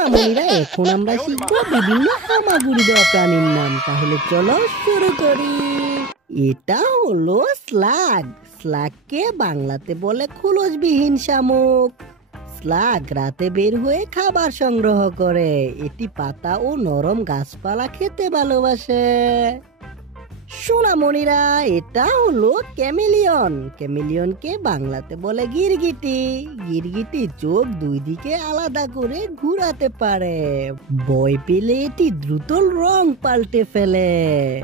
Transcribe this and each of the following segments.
সোনামণিরা এখন আমরা শিখবো বিভিন্ন হামাগুড়ি দেওয়া প্রাণীর নাম। তাহলে চলো শুরু করি। এটা হলো স্লাগ। স্লাগকে বাংলাতে বলে খোলসবিহীন শামুক। স্লাগ রাতে বের হয়ে খাবার সংগ্রহ করে। এটি পাতা ও নরম গাছপালা খেতে ভালোবাসে। সোনামণিরা এটা হলো ক্যামেলিয়ন। ক্যামেলিয়নকে বাংলাতে বলে গিরগিটি। গিরগিটি চোখ দুই দিকে আলাদা করে ঘুরাতে পারে। ভয় পেলে এটি দ্রুত রং পাল্টে ফেলে।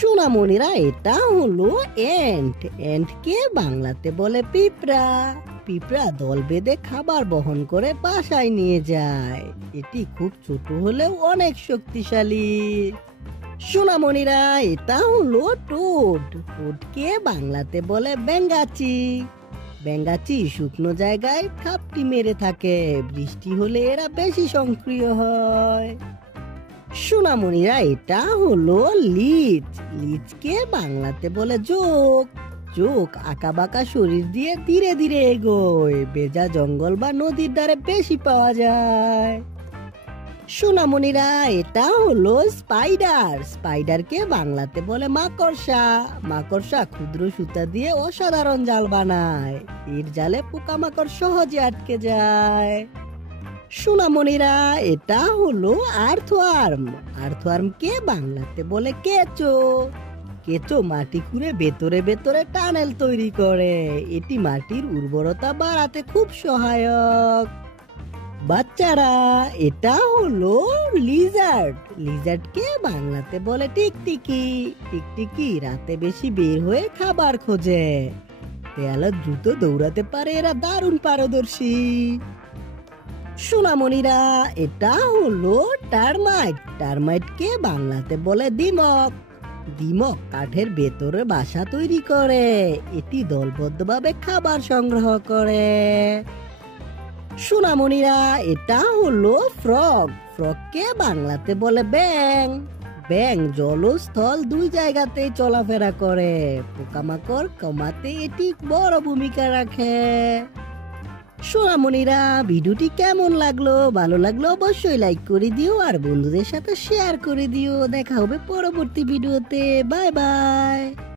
সোনামণিরা এটা হলো এন্ট। এন্টকে বাংলাতে বলে পিঁপড়া। পিঁপড়া দল বেঁধে খাবার বহন করে বাসায় নিয়ে যায়। এটি খুব ছোট হলেও অনেক শক্তিশালী। সোনামণিরা এটা হলো টোড। টোডকে বাংলাতে বলে ব্যাঙাচি। ব্যাঙাচি শুকনো জায়গায় ঠাপটি মেরে থাকে। বৃষ্টি হলে এরা বেশি সক্রিয় হয়। সোনামণিরা এটা হলো লিচ। লিচকে বাংলাতে বলে জোক। জোক আঁকাবাঁকা শরীর দিয়ে ধীরে ধীরে এগোয়। ভেজা জঙ্গল বা নদীর ধারে বেশি পাওয়া যায়। সোনামণিরা এটা হলো স্পাইডার। স্পাইডারকে বাংলাতে বলে মাকড়সা। মাকড়সা ক্ষুদ্র সুতা দিয়ে অসাধারণ জাল বানায়। এর জালে পোকামাকড় সহজে আটকে যায়। সোনামণিরা এটা হলো আর্থওয়ার্ম। আর্থওয়ার্মকে বাংলাতে বলে কেঁচো। কেঁচো মাটি খুঁড়ে ভেতরে ভেতরে টানেল তৈরি করে। এটি মাটির উর্বরতা বাড়াতে খুব সহায়ক। বাচ্চারা এটা হলো লিজার্ড। লিজার্ডকে বাংলাতে বলে টিকটিকি। টিকটিকি রাতে বেশি বের হয়ে খাবার খোঁজে। দেয়ালে দ্রুত দৌড়াতে পারে। এরা দারুণ পারদর্শী। সোনামণিরা এটা হলো টারমাইট। টারমাইটকে বাংলাতে বলে দিমক। দিমক কাঠের ভেতরে বাসা তৈরি করে। এটি দলবদ্ধভাবে খাবার সংগ্রহ করে। সোনামণিরা এটা হলো ফ্রগ। ফ্রগকে বাংলাতে বলে ব্যাঙ। ব্যাঙ জল ও স্থল দুই জায়গাতেই চলাফেরা করে। পোকামাকড় কমাতে এটি বড় ভূমিকা রাখে। সোনামণিরা ভিডিওটি কেমন লাগলো? ভালো লাগলো অবশ্যই লাইক করে দিও আর বন্ধুদের সাথে শেয়ার করে দিও। দেখা হবে পরবর্তী ভিডিওতে। Bye bye.